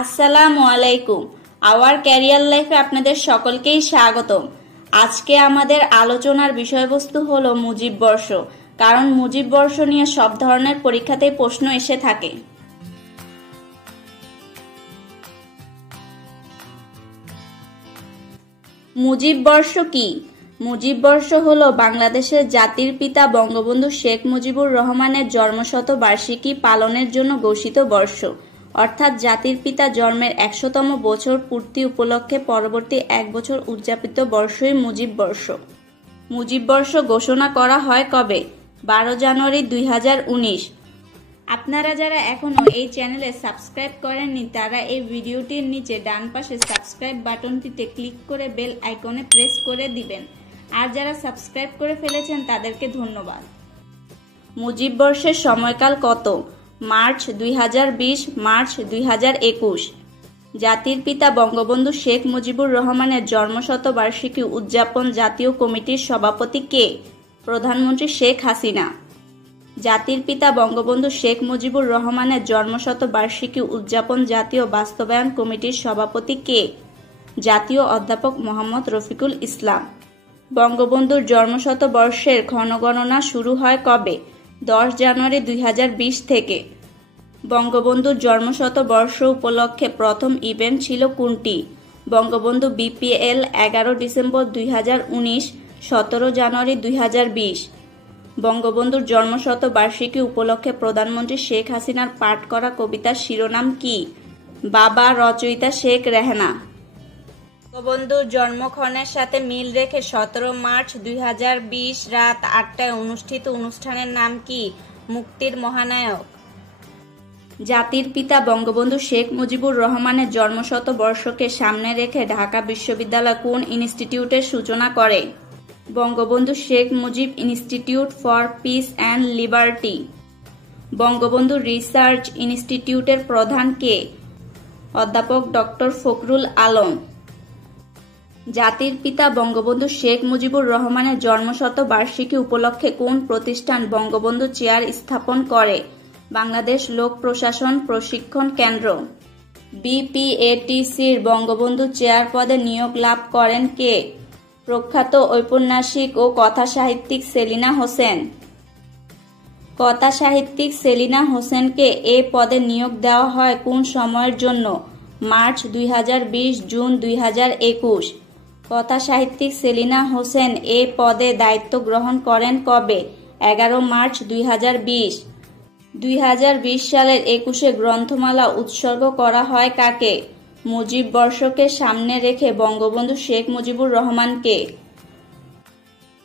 আসসালামু আলাইকুম। Our career লাইফে আপনাদের সকলকেই স্বাগতম। আজকে আমাদের আলোচনার বিষয়বস্তু হলো মুজিব বর্ষ, কারণ মুজিব বর্ষ নিয়ে সব ধরনের পরীক্ষাতেই প্রশ্ন এসে থাকে। মুজিব বর্ষ কি? মুজিব বর্ষ হলো বাংলাদেশের জাতির পিতা বঙ্গবন্ধু শেখ মুজিবুর রহমানের জন্মশতবার্ষিকী পালনের জন্য ঘোষিত বর্ষ, অর্থাৎ জাতির পিতা জন্মের ১০০তম বছর পূর্তি উপলক্ষে পরবর্তী এক বছর উদযাপিত বর্ষই মুজিব বর্ষ। মুজিব বর্ষ ঘোষণা করা হয় কবে? ১২ জানুয়ারি ২০১৯। আপনারা যারা এখনো এই চ্যানেলে সাবস্ক্রাইব করেননি তারা এই ভিডিওটির নিচে ডান পাশে সাবস্ক্রাইব বাটনটিতে ক্লিক করে বেল আইকনে প্রেস করে দিবেন, আর যারা সাবস্ক্রাইব করে ফেলেছেন তাদেরকে ধন্যবাদ। মুজিব বর্ষের সময়কাল কত? March ২০২০, March ২০২১। জাতির পিতা বঙ্গবন্ধু শেখ মুজিবুর রহমানের জন্মশতবার্ষিকী উদযাপন জাতীয় কমিটির সভাপতি কে? প্রধানমন্ত্রী শেখ হাসিনা। জাতির পিতা বঙ্গবন্ধু শেখ মুজিবুর রহমানের জন্মশতবার্ষিকী উদযাপন জাতীয় বাস্তবায়ন কমিটির সভাপতি কে? জাতীয় অধ্যাপক মোহাম্মদ রফিকুল ইসলাম। বঙ্গবন্ধুর জন্মশতবর্ষের ক্ষণগণনা শুরু হয় কবে? ১০ জানুয়ারি ২০২০ থেকে। বঙ্গবন্ধুর জন্মশতবর্ষ উপলক্ষে প্রথম ইভেন্ট ছিল কোনটি? বঙ্গবন্ধু বিপিএল ১১ ডিসেম্বর ২০১৯, ১৭ জানুয়ারি ২০২০। বঙ্গবন্ধুর জন্মশতবার্ষিকী উপলক্ষে প্রধানমন্ত্রী শেখ হাসিনার পাঠ করা কবিতার শিরোনাম কি? বাবা, রচয়িতা শেখ রেহানা। বঙ্গবন্ধুর জন্মক্ষণের সাথে মিল রেখে ১৭ মার্চ ২০২০ রাত ৮টায় অনুষ্ঠিত অনুষ্ঠানের নাম কি? মুক্তির মহানায়ক। জাতির পিতা বঙ্গবন্ধু শেখ মুজিবুর রহমানের জন্মশতবর্ষকে সামনে রেখে ঢাকা বিশ্ববিদ্যালয় কোন ইনস্টিটিউটের সূচনা করে? Bangabandhu Sheikh Mujib institute for piece and liberty. Bangabandhu research ইনস্টিটিউটের প্রধান কে? অধ্যাপক ডক্টর ফখরুল আলম। জাতির পিতা বঙ্গবন্ধু শেখ মুজিবুর রহমানের জন্মশতবার্ষিকী উপলক্ষে কোন প্রতিষ্ঠান বঙ্গবন্ধু চেয়ার স্থাপন করে? বাংলাদেশ লোক প্রশাসন প্রশিক্ষণ কেন্দ্র। বিপিএটিসির বঙ্গবন্ধু চেয়ার পদে নিয়োগ লাভ করেন কে? প্রখ্যাত ঔপন্যাসিক ও কথা সাহিত্যিক সেলিনা হোসেন। কথা সাহিত্যিক সেলিনা হোসেনকে এ পদে নিয়োগ দেওয়া হয় কোন সময়ের জন্য? March ২০২০, June ২০২১। কথা সাহিত্যিক সেলিনা হোসেন এ পদে দায়িত্ব গ্রহণ করেন কবে? ১১ মার্চ ২০২০। ২০২০ সালের ২১শে গ্রন্থমালা উৎসর্গ করা হয় কাকে? মুজিব বর্ষকে সামনে রেখে বঙ্গবন্ধু শেখ মুজিবুর রহমানকে।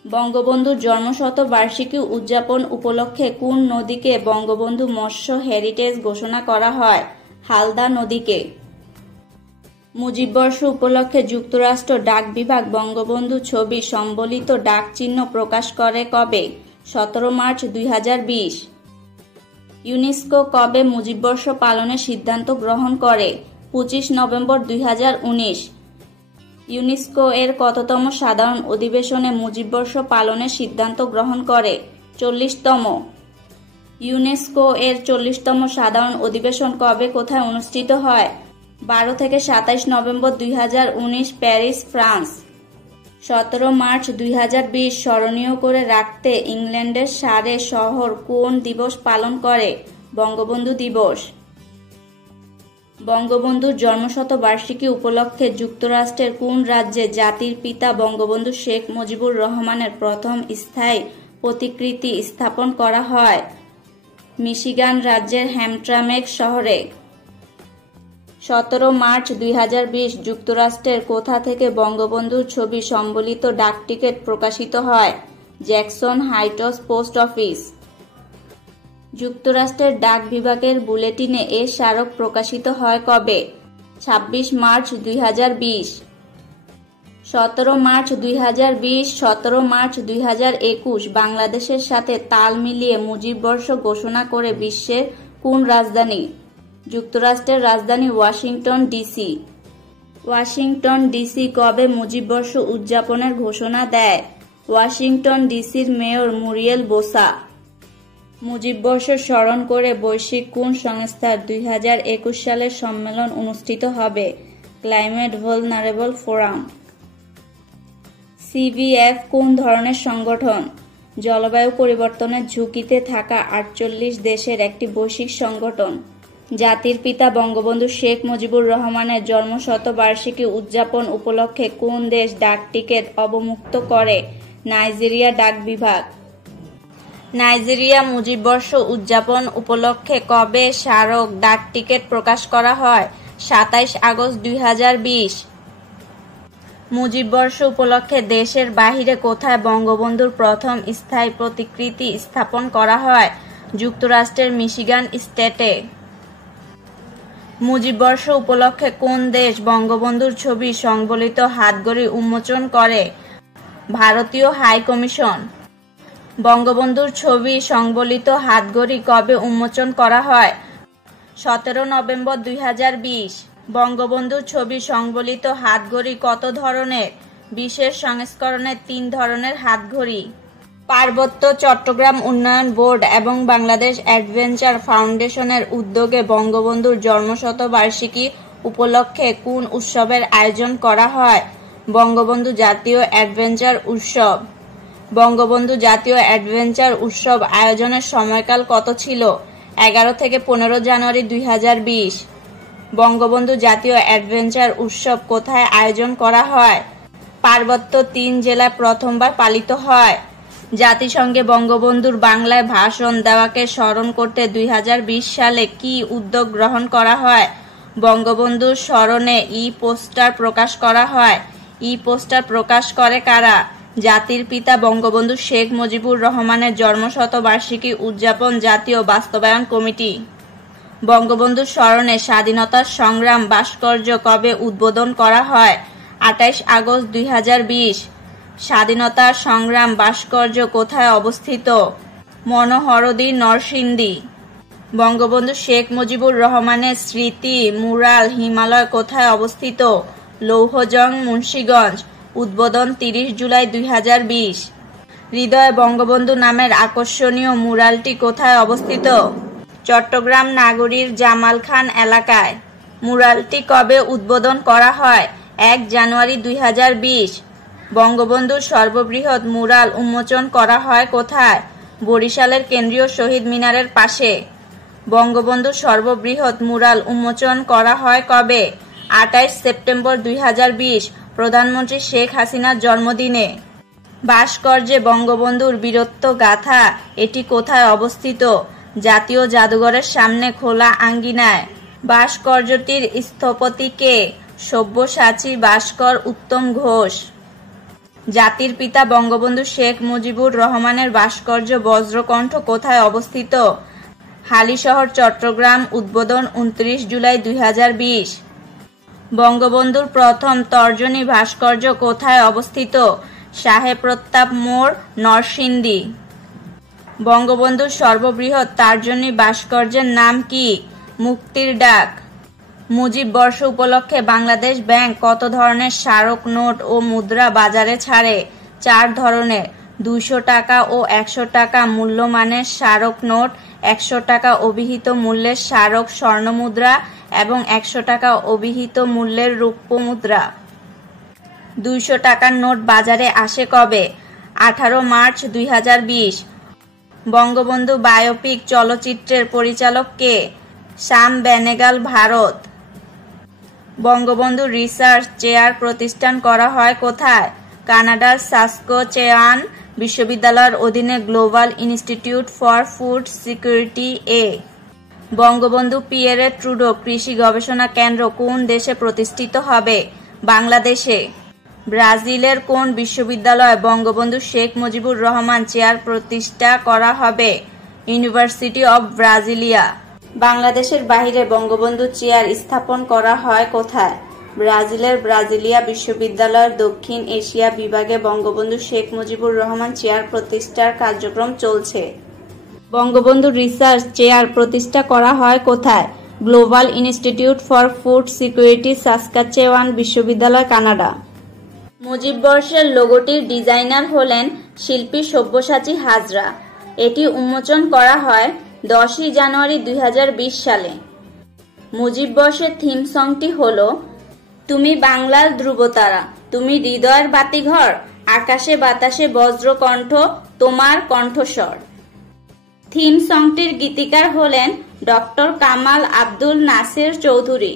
বঙ্গবন্ধুর জন্মশতবার্ষিকী উদযাপন উপলক্ষে কোন নদীকে বঙ্গবন্ধু মৎস্য হেরিটেজ ঘোষণা করা হয়? হালদা নদীকে। মুজিব বর্ষ উপলক্ষে যুক্তরাষ্ট্র ডাক বিভাগ বঙ্গবন্ধু ছবি সম্বলিত ডাক চিহ্ন প্রকাশ করে কবে? ১৭ মার্চ ২০২০। ইউনেস্কো কবে মুজিব বর্ষ পালনের সিদ্ধান্ত গ্রহণ করে? ২৫ নভেম্বর ২০১৯। ইউনেস্কো এর কততম সাধারণ অধিবেশনে মুজিব বর্ষ পালনের সিদ্ধান্ত গ্রহণ করে? ৪০তম। ইউনেস্কো এর ৪০তম সাধারণ অধিবেশন কবে কোথায় অনুষ্ঠিত হয়? ১২ থেকে ২৭ নভেম্বর ২০১৯, প্যারিস, ফ্রান্স। ১৭ মার্চ ২০২০ স্মরণীয় করে রাখতে ইংল্যান্ডের সারে শহর কোন দিবস পালন করে? বঙ্গবন্ধু দিবস। বঙ্গবন্ধুর জন্মশতবার্ষিকী উপলক্ষে যুক্তরাষ্ট্রের কোন রাজ্যে জাতির পিতা বঙ্গবন্ধু শেখ মুজিবুর রহমানের প্রথম স্থায়ী প্রতিকৃতি স্থাপন করা হয়? মিশিগান রাজ্যের হ্যামট্রামেক শহরে। ১৭ মার্চ ২০২০ যুক্তরাষ্ট্রের কোথা থেকে বঙ্গবন্ধুর ছবি সম্বলিত ডাকটিকিট প্রকাশিত হয়? Jackson Heights post office. যুক্তরাষ্ট্রের ডাক বিভাগের বুলেটিনে এ স্মারক প্রকাশিত হয় কবে? ২৬ মার্চ ২০২০। ১৭ মার্চ ২০২০, ১৭ মার্চ ২০২১ বাংলাদেশের সাথে তাল মিলিয়ে মুজিব বর্ষ ঘোষণা করে বিশ্বের কোন রাজধানী? যুক্তরাষ্ট্রের রাজধানী ওয়াশিংটন ডিসি। ওয়াশিংটন ডিসি কবে মুজিব বর্ষ উদযাপনের ঘোষণা দেয়? ওয়াশিংটন ডিসির মেয়র মুরিয়েল বোসা। মুজিববর্ষ স্মরণ করে বৈশ্বিক কোন সংস্থার 2021 সালের সম্মেলন অনুষ্ঠিত হবে? Climate ভুলনারেবল forum. সিভিএফ কোন ধরনের সংগঠন? জলবায়ু পরিবর্তনের ঝুঁকিতে থাকা 48 দেশের একটি বৈশ্বিক সংগঠন। জাতির পিতা বঙ্গবন্ধু শেখ মুজিবুর রহমানের জন্মশতবার্ষিকী উদযাপন উপলক্ষে কোন দেশ ডাক টিকিট অবমুক্ত করে? নাইজেরিয়া ডাক বিভাগ। নাইজেরিয়া মুজিববর্ষ উদযাপন উপলক্ষে কবে স্মারক ডাক টিকিট প্রকাশ করা হয়? 27 আগস্ট 2020। মুজিববর্ষ উপলক্ষে দেশের বাহিরে কোথায় বঙ্গবন্ধুর প্রথম স্থায়ী প্রতিকৃতি স্থাপন করা হয়? যুক্তরাষ্ট্রের মিশিগান স্টেটে। মুজিববর্ষ উপলক্ষে কোন দেশ বঙ্গবন্ধুর ছবি সংবলিত হাতঘড়ি উন্মোচন করে? ভারতীয় হাই কমিশন। বঙ্গবন্ধুর ছবি সংবলিত হাতঘড়ি কবে উন্মোচন করা হয়? 17 নভেম্বর 2020। বঙ্গবন্ধুর ছবি সংবলিত হাতঘড়ি কত ধরনের? বিশেষ সংস্করণের 3 ধরনের হাতঘড়ি। পার্বত্য চট্টগ্রাম উন্নয়ন বোর্ড এবং বাংলাদেশ অ্যাডভেঞ্চার ফাউন্ডেশনের উদ্যোগে বঙ্গবন্ধুর জন্মশতবার্ষিকী উপলক্ষে কোন উৎসবের আয়োজন করা হয়? বঙ্গবন্ধু জাতীয় অ্যাডভেঞ্চার উৎসব। বঙ্গবন্ধু জাতীয় অ্যাডভেঞ্চার উৎসব আয়োজনের সময়কাল কত ছিল? 11 থেকে 15 জানুয়ারি 2020। বঙ্গবন্ধু জাতীয় অ্যাডভেঞ্চার উৎসব কোথায় আয়োজন করা হয়? পার্বত্য 3 জেলায় প্রথমবার পালিত হয়। জাতিসংঘে বঙ্গবন্ধুর বাংলায় ভাষণ দেওয়াকে স্মরণ করতে 2020 সালে কি উদ্যোগ গ্রহণ করা হয়? বঙ্গবন্ধুর স্মরণে পোস্টার প্রকাশ করা হয়। পোস্টার প্রকাশ করে কারা? জাতির পিতা বঙ্গবন্ধু শেখ মুজিবুর রহমানের জন্মশতবার্ষিকী উদযাপন জাতীয় বাস্তবায়ন কমিটি। বঙ্গবন্ধুর স্মরণে স্বাধীনতার সংগ্রাম ভাস্কর্য কবে উদ্বোধন করা হয়? 28 আগস্ট 2020। স্বাধীনতার সংগ্রাম ভাস্কর্য কোথায় অবস্থিত? মনোহরদী, নরসিংদী। বঙ্গবন্ধু শেখ মুজিবুর রহমানের স্মৃতি মুরাল হিমালয় কোথায় অবস্থিত? লৌহজং, মুন্সিগঞ্জ। উদ্বোধন 30 জুলাই 2020। হৃদয়ে বঙ্গবন্ধু নামের আকর্ষণীয় মুরালটি কোথায় অবস্থিত? চট্টগ্রাম নগরীর জামাল খান এলাকায়। মুরালটি কবে উদ্বোধন করা হয়? 1 জানুয়ারি 2020। বঙ্গবন্ধুর সর্ববৃহৎ মুরাল উন্মোচন করা হয় কোথায়? বরিশালের কেন্দ্রীয় শহীদ মিনারের পাশে। বঙ্গবন্ধুর সর্ববৃহৎ মুরাল উন্মোচন করা হয় কবে? 28 সেপ্টেম্বর 2020, প্রধানমন্ত্রী শেখ হাসিনার জন্মদিনে। ভাস্কর্যে বঙ্গবন্ধুর বীরত্ব গাথা এটি কোথায় অবস্থিত? জাতীয় জাদুঘরের সামনে খোলা আঙ্গিনায়। ভাস্কর্যটির স্থপতি কে? সব্যসাচী ভাস্কর উত্তম ঘোষ। জাতির পিতা বঙ্গবন্ধু শেখ মুজিবুর রহমানের ভাস্কর্য বজ্রকণ্ঠ কোথায় অবস্থিত? হালিশহর, চট্টগ্রাম। উদ্বোধন 29 জুলাই 2020। বঙ্গবন্ধুর প্রথম তর্জনী ভাস্কর্য কোথায় অবস্থিত? সাহেব প্রতাপ মোড়, নরসিংদী। বঙ্গবন্ধুর সর্ববৃহৎ তর্জনী ভাস্কর্যের নাম কি? মুক্তির ডাক। মুজিব বর্ষ উপলক্ষে বাংলাদেশ ব্যাংক কত ধরনের স্মারক নোট ও মুদ্রা বাজারে ছাড়ে? 4 ধরনের। 200 টাকা ও 100 টাকা মূল্যমানের স্মারক নোট, 100 টাকা অভিহিত মূল্যের স্মারক স্বর্ণ মুদ্রা এবং 100 টাকা অভিহিত মূল্যের রৌপ্য মুদ্রা। 200 টাকার নোট বাজারে আসে কবে? 18 মার্চ 2020। বঙ্গবন্ধু বায়োপিক চলচ্চিত্রের পরিচালক কে? শ্যাম বেনেগাল, ভারত। বঙ্গবন্ধু রিসার্চ চেয়ার প্রতিষ্ঠান করা হয় কোথায়? কানাডার সাস্কচেওয়ান বিশ্ববিদ্যালয়ের অধীনে global institute for food security A. Bangabandhu Pierre Trudeau কৃষি গবেষণা কেন্দ্র কোন দেশে প্রতিষ্ঠিত হবে? বাংলাদেশে। ব্রাজিলের কোন বিশ্ববিদ্যালয়ে বঙ্গবন্ধু শেখ মুজিবুর রহমান চেয়ার প্রতিষ্ঠা করা হবে? University of Brasilia. বাংলাদেশের বাইরে বঙ্গবন্ধু চেয়ার স্থাপন করা হয় কোথায়? ব্রাজিলের ব্রাজিলিয়া বিশ্ববিদ্যালয়ের দক্ষিণ এশিয়া বিভাগে বঙ্গবন্ধু শেখ মুজিবুর রহমান চেয়ার প্রতিষ্ঠার কার্যক্রম চলছে। বঙ্গবন্ধু রিসার্চ চেয়ার প্রতিষ্ঠা করা হয় কোথায়? Global institute for food security, Saskatchewan বিশ্ববিদ্যালয়, কানাডা। মুজিব বর্ষের লোগোটির ডিজাইনার হলেন শিল্পী সব্যসাচী হাজরা। এটি উন্মোচন করা হয় 10ই জানুয়ারি 2020 সালে। মুজিব বর্ষের থিম সংটি হলো তুমি বাংলার ধ্রুবতারা, তুমি হৃদয়ের বাতিঘর, আকাশে বাতাসে বজ্রকণ্ঠ তোমার কণ্ঠস্বর। থিম সংটির গীতিকার হলেন ডক্টর কামাল আব্দুল নাসির চৌধুরী।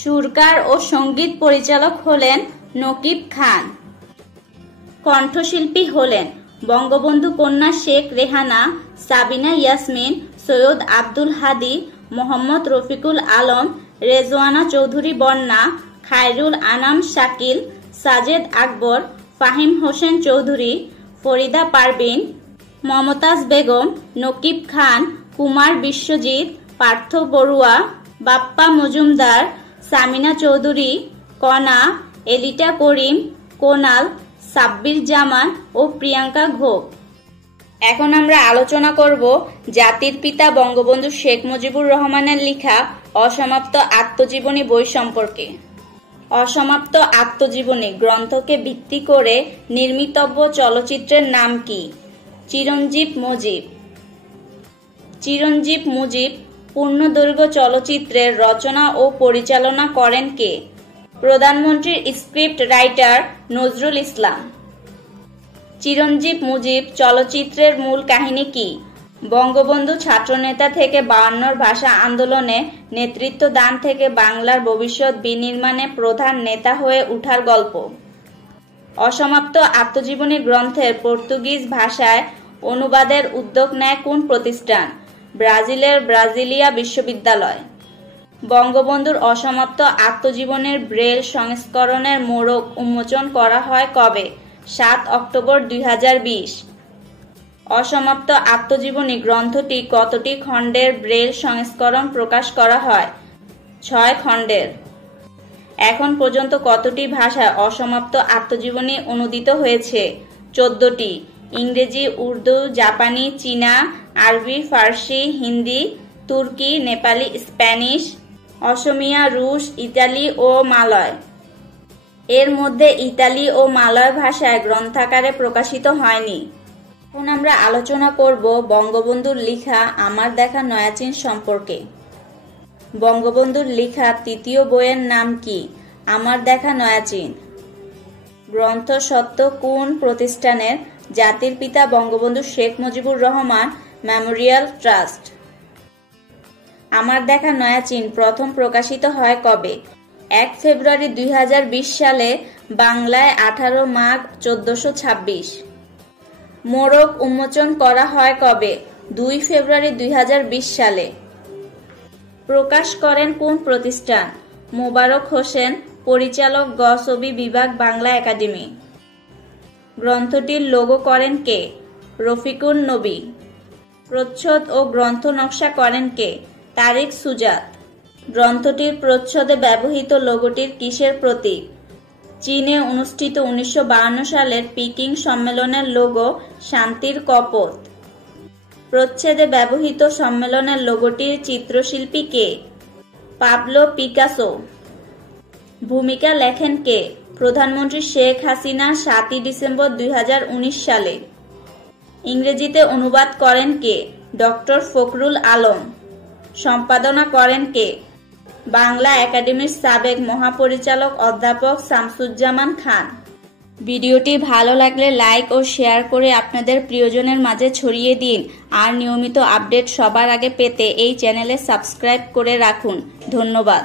সুরকার ও সঙ্গীত পরিচালক হলেন নকিব খান। কণ্ঠশিল্পী হলেন বঙ্গবন্ধু কন্যা শেখ রেহানা, সাবিনা ইয়াসমিন, সৈয়দ আব্দুল হাদি, মোহাম্মদ রফিকুল আলম, রেজওয়ানা চৌধুরী বন্যা, খায়রুল আনাম শাকিল, সাজেদ আকবর, ফাহিম হোসেন চৌধুরী, ফরিদা পারভিন, মমতাজ বেগম, নকিব খান, কুমার বিশ্বজিৎ, পার্থ বড়ুয়া, বাপ্পা মজুমদার, সামিনা চৌধুরী, কণা, এলিটা করিম, কোনাল, সাব্বির জামান ও প্রিয়াঙ্কা ঘোষ। এখন আমরা আলোচনা করব জাতির পিতা বঙ্গবন্ধু শেখ মুজিবুর রহমানের লেখা অসমাপ্ত আত্মজীবনী বই সম্পর্কে। অসমাপ্ত আত্মজীবনী গ্রন্থকে ভিত্তি করে নির্মিতব্য চলচ্চিত্রের নাম কি? চিরঞ্জীব মুজিব। চিরঞ্জীব মুজিব পূর্ণদৈর্ঘ্য চলচ্চিত্রের রচনা ও পরিচালনা করেন কে? প্রধানমন্ত্রীর স্ক্রিপ্ট রাইটার নজরুল ইসলাম। চিরঞ্জীব মুজিব চলচ্চিত্রের মূল কাহিনী কি? বঙ্গবন্ধু ছাত্রনেতা থেকে 52 ভাষা আন্দোলনে নেতৃত্ব দান থেকে বাংলার ভবিষ্যৎ বিনির্মাণে প্রধান নেতা হয়ে ওঠার গল্প। অসমাপ্ত আত্মজীবনী গ্রন্থের পর্তুগিজ ভাষায় অনুবাদের উদ্যোগ নেয় কোন প্রতিষ্ঠান? ব্রাজিলের ব্রাজিলিয়া বিশ্ববিদ্যালয়। বঙ্গবন্ধুর অসমাপ্ত আত্মজীবনের ব্রেল সংস্করণের মোড়ক উন্মোচন করা হয় কবে? 7 অক্টোবর 2020। অসমাপ্ত আত্মজীবনী গ্রন্থটি কতটি খণ্ডের ব্রেল সংস্করণ প্রকাশ করা হয়? 6 খণ্ডের। এখন পর্যন্ত কতটি ভাষায় অসমাপ্ত আত্মজীবনী অনূদিত হয়েছে? 14টি। ইংরেজি, উর্দু, জাপানি, চীনা, আরবি, ফার্সি, হিন্দি, তুর্কি, নেপালি, স্প্যানিশ, অসমিয়া, রুশ, ইতালি ও মালয়। এর মধ্যে ইতালি ও মালয় ভাষায় গ্রন্থাকারে প্রকাশিত হয়নি। এখন আমরা আলোচনা করব বঙ্গবন্ধুর লেখা আমার দেখা নয়াচীন সম্পর্কে। বঙ্গবন্ধুর লেখা তৃতীয় বইয়ের নাম কি? আমার দেখা নয়াচীন। গ্রন্থ সত্য কোন প্রতিষ্ঠানের? জাতির পিতা বঙ্গবন্ধু শেখ মুজিবুর রহমান মেমোরিয়াল ট্রাস্ট। আমার দেখা নয়াচীন প্রথম প্রকাশিত হয় কবে? 1 ফেব্রুয়ারি 2020 সালে, বাংলায় 18 মাঘ 1426। মোড়ক উন্মোচন করা হয় কবে? 2 ফেব্রুয়ারি 2020 সালে। প্রকাশ করেন কোন প্রতিষ্ঠান? মোবারক হোসেন, পরিচালক গ ছবি বিভাগ, বাংলা একাডেমি। গ্রন্থটির লোগো করেন কে? রফিকুন নবী। প্রচ্ছদ ও গ্রন্থ নকশা করেন কে? তারিক সুজাত। গ্রন্থটির প্রচ্ছদে ব্যবহৃত লোগোটির কিসের প্রতীক? চীনে অনুষ্ঠিত 1952 সালের পিকিং সম্মেলনের লোগো শান্তির কপোত। প্রচ্ছদে ব্যবহৃত সম্মেলনের লোগোটির চিত্রশিল্পী কে? Pablo Picasso. ভূমিকা লেখেন কে? প্রধানমন্ত্রী শেখ হাসিনা 7 ডিসেম্বর 2019 সালে। ইংরেজিতে অনুবাদ করেন কে? ডক্টর ফখরুল আলম। সম্পাদনা করেন কে? বাংলা একাডেমির সাবেক মহাপরিচালক অধ্যাপক শামসুজ্জামান খান। ভিডিওটি ভালো লাগলে লাইক ও শেয়ার করে আপনাদের প্রিয়জনের মাঝে ছড়িয়ে দিন। আর নিয়মিত আপডেট সবার আগে পেতে এই চ্যানেলে সাবস্ক্রাইব করে রাখুন। ধন্যবাদ।